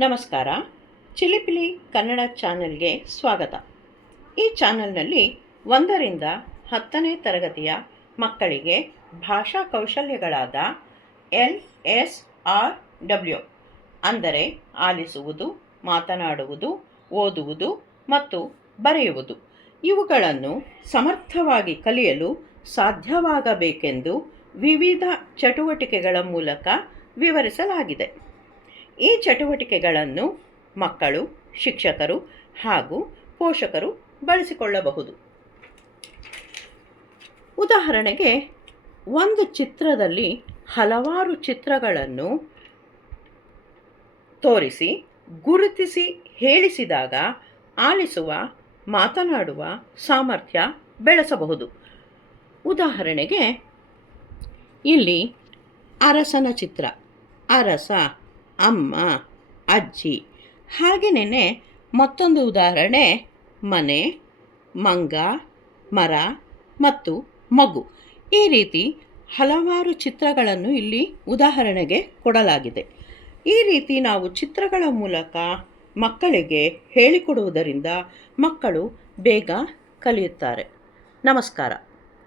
ನಮಸ್ಕಾರ. ಚಿಲಿಪಿಲಿ ಕನ್ನಡ ಚಾನೆಲ್ಗೆ ಸ್ವಾಗತ. ಈ ಚಾನೆಲ್ನಲ್ಲಿ 1ರಿಂದ 10ನೇ ತರಗತಿಯ ಮಕ್ಕಳಿಗೆ ಭಾಷಾ ಕೌಶಲ್ಯಗಳಾದ LSRW ಅಂದರೆ ಆಲಿಸುವುದು, ಮಾತನಾಡುವುದು, ಓದುವುದು ಮತ್ತು ಬರೆಯುವುದು ಇವುಗಳನ್ನು ಸಮರ್ಥವಾಗಿ ಕಲಿಯಲು ಸಾಧ್ಯವಾಗಬೇಕೆಂದು ವಿವಿಧ ಚಟುವಟಿಕೆಗಳ ಮೂಲಕ ವಿವರಿಸಲಾಗಿದೆ. ಈ ಚಟುವಟಿಕೆಗಳನ್ನು ಮಕ್ಕಳು, ಶಿಕ್ಷಕರು ಹಾಗೂ ಪೋಷಕರು ಬಳಸಿಕೊಳ್ಳಬಹುದು. ಉದಾಹರಣೆಗೆ, ಒಂದು ಚಿತ್ರದಲ್ಲಿ ಹಲವಾರು ಚಿತ್ರಗಳನ್ನು ತೋರಿಸಿ ಗುರುತಿಸಿ ಹೇಳಿಸಿದಾಗ ಆಲಿಸುವ, ಮಾತನಾಡುವ ಸಾಮರ್ಥ್ಯ ಬೆಳೆಸಬಹುದು. ಉದಾಹರಣೆಗೆ, ಇಲ್ಲಿ ಅರಸನ ಚಿತ್ರ. ಅರಸ, ಅಮ್ಮ, ಅಜ್ಜಿ. ಹಾಗೆಯೇ ಮತ್ತೊಂದು ಉದಾಹರಣೆ ಮನೆ, ಮಂಗ, ಮರ ಮತ್ತು ಮಗು. ಈ ರೀತಿ ಹಲವಾರು ಚಿತ್ರಗಳನ್ನು ಇಲ್ಲಿ ಉದಾಹರಣೆಗೆ ಕೊಡಲಾಗಿದೆ. ಈ ರೀತಿ ನಾವು ಚಿತ್ರಗಳ ಮೂಲಕ ಮಕ್ಕಳಿಗೆ ಹೇಳಿಕೊಡುವುದರಿಂದ ಮಕ್ಕಳು ಬೇಗ ಕಲಿಯುತ್ತಾರೆ. ನಮಸ್ಕಾರ.